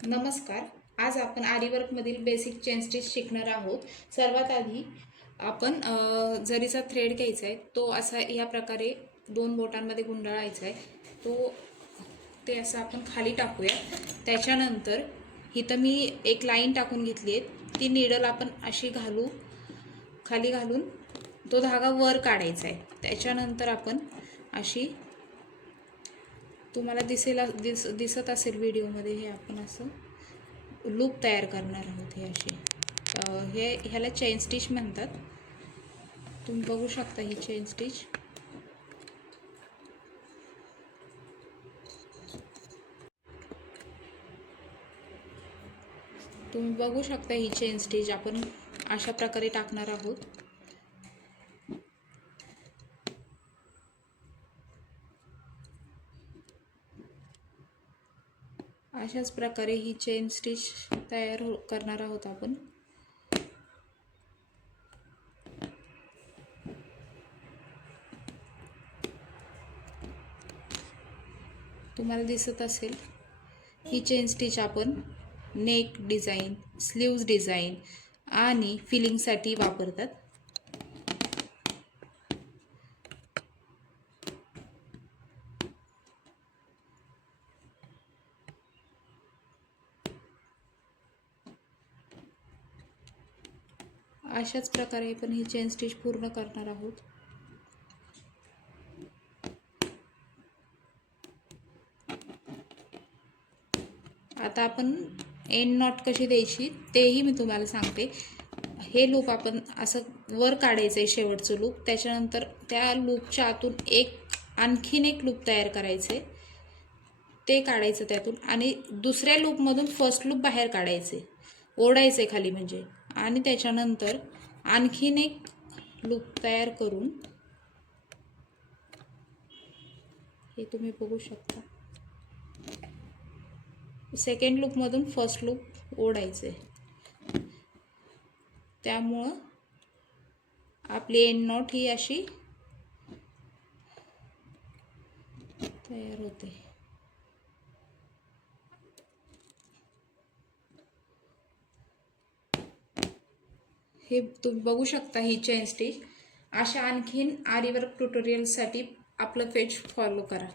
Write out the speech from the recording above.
नमस्कार. आज आपण आरीवर्कमधील बेसिक चेन स्टिच शिकणार आहोत. सर्वात आधी आपण जरीचा थ्रेड घ्यायचा आहे. तो असा या प्रकारे दोन बोटांमध्ये गुंडाळायचा आहे. ते असं आपण खाली टाकूया. त्याच्यानंतर इथं मी एक लाईन टाकून घेतली आहे. ती नीडल आपण अशी खाली घालून तो धागा वर काढायचा आहे. त्याच्यानंतर आपण अशी तुम्हाला दिसत असेल व्हिडिओमध्ये हे आपण असं लूप तयार करणार आहोत. ह्याला चेन स्टिच म्हणतात. तुम्ही बघू शकता ही चेन स्टिच. ही चेन स्टिच आपण अशा प्रकारे टाकणार आहोत. अशाच प्रकारे ही चेन स्टिच तयार करणार आहोत आपण. तुम्हाला दिसत असेल ही चेन स्टिच आपण नेक डिझाईन, स्लीव्ज डिझाईन आणि फिलिंगसाठी वापरतात. अशाच प्रकारे आपण ही चेन स्टिच पूर्ण करणार आहोत. आता आपण एंड नॉट कशी द्यायची तेही मी तुम्हाला सांगते. हे लूप आपण असं वर काढायचं आहे, शेवटचं लूप. त्याच्यानंतर त्या लूपच्या आतून आणखीन एक लूप तयार करायचे, ते काढायचं त्यातून, आणि दुसऱ्या लूपमधून फर्स्ट लूप बाहेर काढायचे, ओढायचे खाली म्हणजे. आणि त्याच्यानंतर आणखीन एक लूप तयार करून हे तुम्ही बघू शकता. सेकंड लूपमधून फर्स्ट लूप ओढायचे. त्यामुळं आपली एंड नॉट ही अशी तयार होते. हे तुम्ही बघू शकता ही चेन स्टिच. अशा आणखीन आरीवर्क ट्युटोरियलसाठी आपलं पेज फॉलो करा.